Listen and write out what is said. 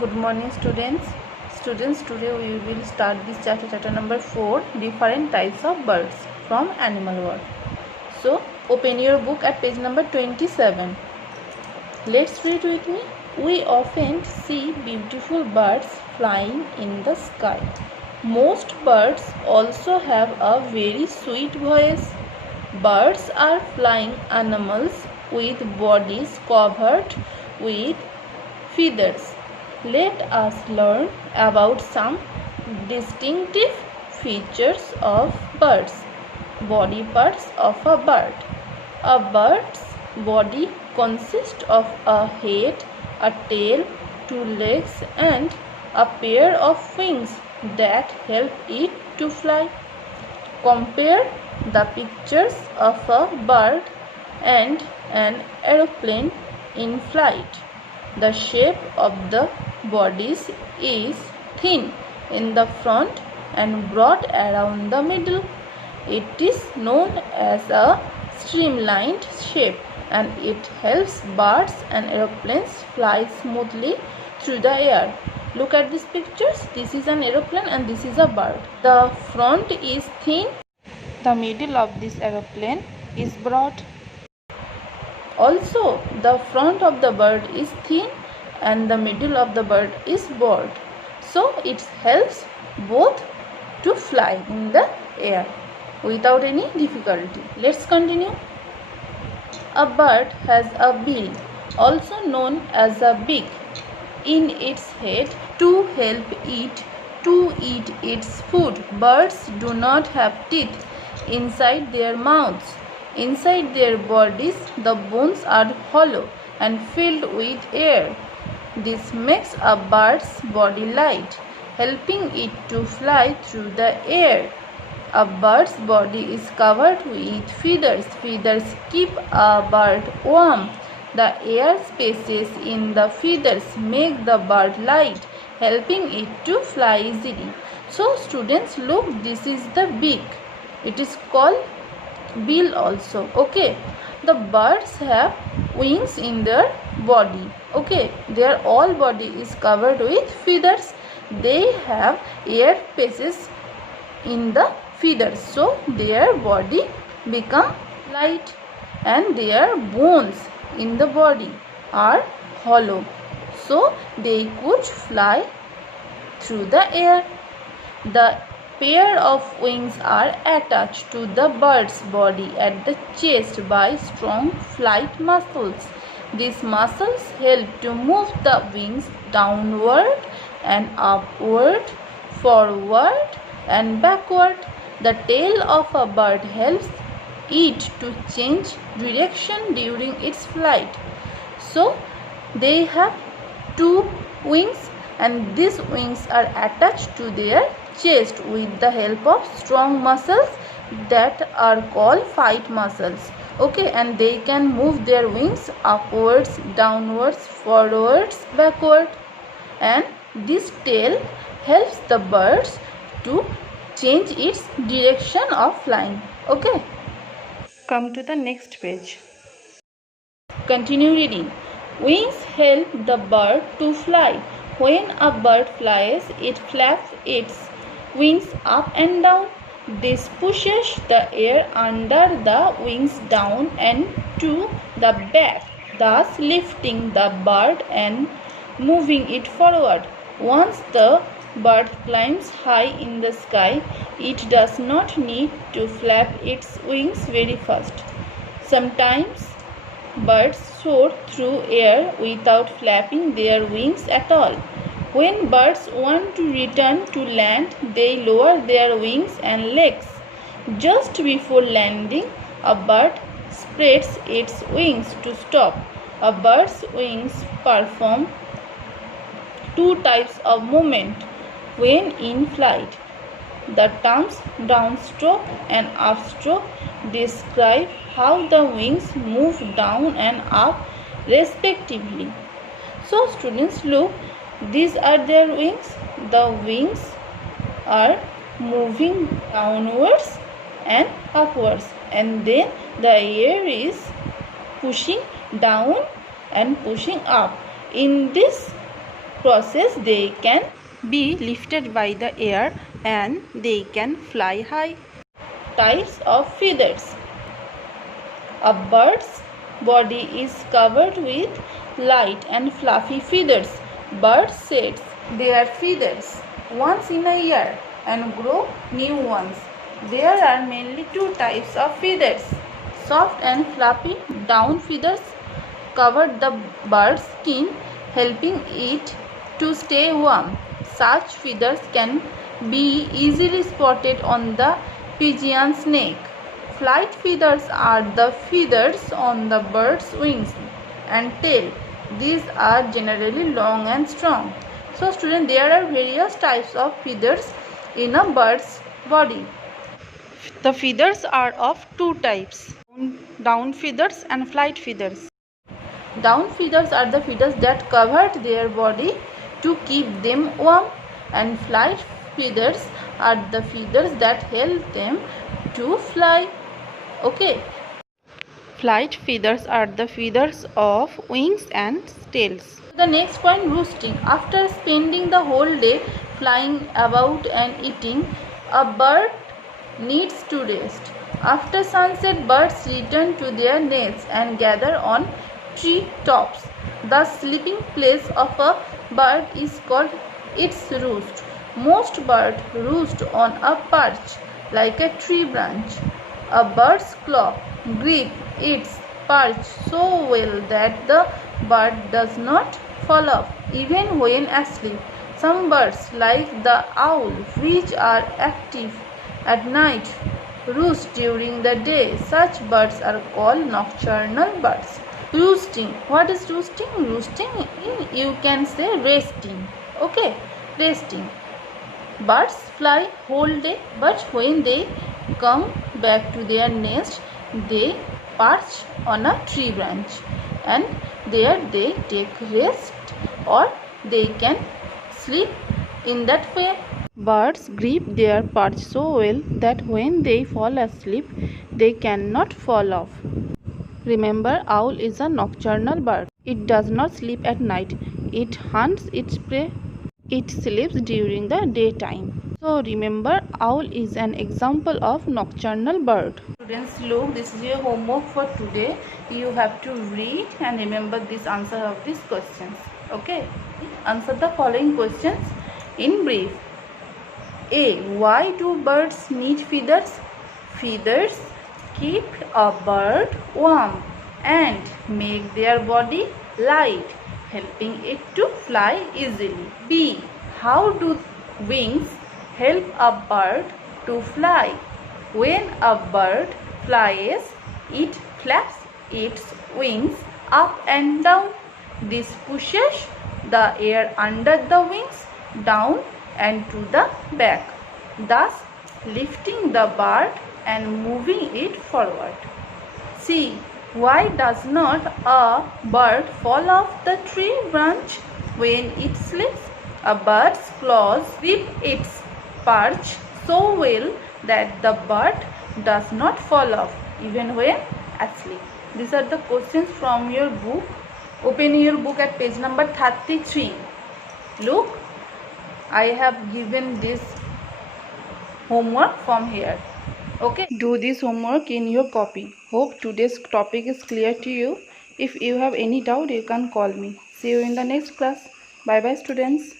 Good morning students. Today we will start this chapter number 4, different types of birds from animal world. So open your book at page number 27. Let's read with me. We often see beautiful birds flying in the sky. Most birds also have a very sweet voice. Birds are flying animals with bodies covered with feathers. Let us learn about some distinctive features of birds. Body parts of a bird. A bird's body consists of a head, a tail, two legs, and a pair of wings that help it to fly. Compare the pictures of a bird and an aeroplane in flight. The shape of the bodies is thin in the front and broad around the middle. It is known as a streamlined shape, and it helps birds and aeroplanes fly smoothly through the air. Look at these pictures. This is an aeroplane and this is a bird. The front is thin. The middle of this aeroplane is broad. Also, the front of the bird is thin and the middle of the bird is broad. So, it helps both to fly in the air without any difficulty. Let's continue. A bird has a bill, also known as a beak, in its head to help it to eat its food. Birds do not have teeth inside their mouths. Inside their bodies, the bones are hollow and filled with air. This makes a bird's body light, helping it to fly through the air. A bird's body is covered with feathers. Feathers keep a bird warm. The air spaces in the feathers make the bird light, helping it to fly easily. So students, look, this is the beak. It is called bill also. Okay, the birds have wings in their body. Okay, their all body is covered with feathers. They have air spaces in the feathers, so their body become light, and their bones in the body are hollow, so they could fly through the air. The pair of wings are attached to the bird's body at the chest by strong flight muscles. These muscles help to move the wings downward and upward, forward and backward. The tail of a bird helps it to change direction during its flight. So they have two wings, and these wings are attached to their chest with the help of strong muscles that are called flight muscles. Okay, and they can move their wings upwards, downwards, forwards, backward, and this tail helps the birds to change its direction of flying. Okay, come to the next page. Continue reading. Wings help the bird to fly. When a bird flies, it flaps its wings up and down. This pushes the air under the wings down and to the back, thus lifting the bird and moving it forward. Once the bird climbs high in the sky, it does not need to flap its wings very fast. Sometimes birds soar through air without flapping their wings at all. When birds want to return to land, they lower their wings and legs. Just before landing, a bird spreads its wings to stop. A bird's wings perform two types of movement when in flight. The terms downstroke and upstroke describe how the wings move down and up respectively. So students, look, these are their wings. The wings are moving downwards and upwards, and then the air is pushing down and pushing up. In this process, they can be lifted by the air and they can fly high. Types of feathers. A bird's body is covered with light and fluffy feathers. Birds shed their feathers once in a year and grow new ones. There are mainly two types of feathers. Soft and fluffy down feathers cover the bird's skin, helping it to stay warm. Such feathers can be easily spotted on the pigeon's neck. Flight feathers are the feathers on the bird's wings and tail. These are generally long and strong. So students, there are various types of feathers in a bird's body. The feathers are of two types, down feathers and flight feathers. Down feathers are the feathers that covered their body to keep them warm, and flight feathers are the feathers that help them to fly. Okay. Flight feathers are the feathers of wings and tails. The next point, roosting. After spending the whole day flying about and eating, a bird needs to rest. After sunset, birds return to their nests and gather on tree tops. The sleeping place of a bird is called its roost. Most birds roost on a perch like a tree branch. A bird's claw grips its perch so well that the bird does not fall off even when asleep. Some birds, like the owl, which are active at night, roost during the day. Such birds are called nocturnal birds. Roosting. What is roosting? Roosting, you can say resting. Okay, resting. Birds fly whole day, but when they come back to their nest, they perch on a tree branch and there they take rest, or they can sleep in that way. Birds grip their perch so well that when they fall asleep, they cannot fall off. Remember, owl is a nocturnal bird. It does not sleep at night. It hunts its prey. It sleeps during the daytime. So remember, owl is an example of nocturnal bird. Students, look, this is your homework for today. You have to read and remember this answer of these questions. Okay? Answer the following questions in brief. A. Why do birds need feathers? Feathers keep a bird warm and make their body light, helping it to fly easily. B. How do wings help a bird to fly? When a bird flies, it flaps its wings up and down. This pushes the air under the wings down and to the back, thus lifting the bird and moving it forward. C. Why does not a bird fall off the tree branch when it sleeps? A bird's claws grip its perch so well that the bird does not fall off even when asleep. These are the questions from your book. Open your book at page number 33. Look, I have given this homework from here. Okay, do this homework in your copy. Hope today's topic is clear to you. If you have any doubt, you can call me. See you in the next class. Bye bye, students.